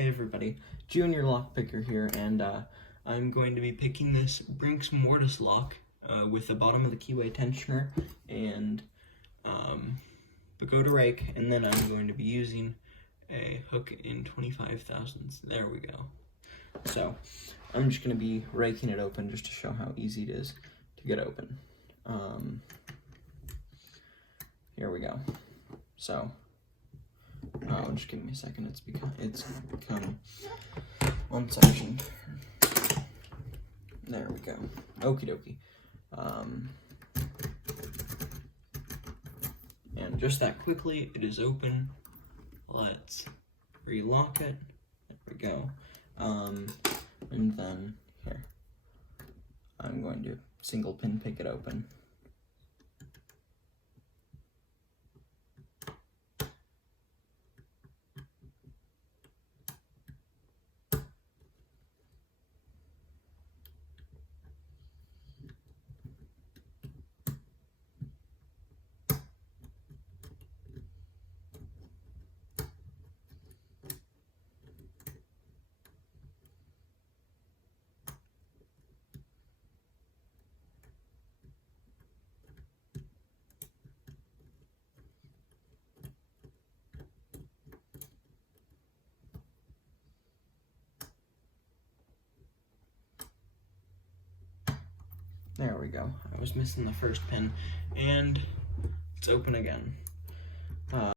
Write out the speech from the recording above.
Hey everybody, Junior Lockpicker here, and I'm going to be picking this Brinks mortice lock with the bottom of the keyway tensioner and Pagoda rake, and then I'm going to be using a hook in 25 thousandths. There we go. So I'm just going to be raking it open just to show how easy it is to get open. Here we go. So just give me a second. It's become one section. There we go. Okie dokie. And just that quickly, it is open. Let's relock it. There we go. And then here, I'm going to single pin pick it open. There we go. I was missing the first pin, and it's open again.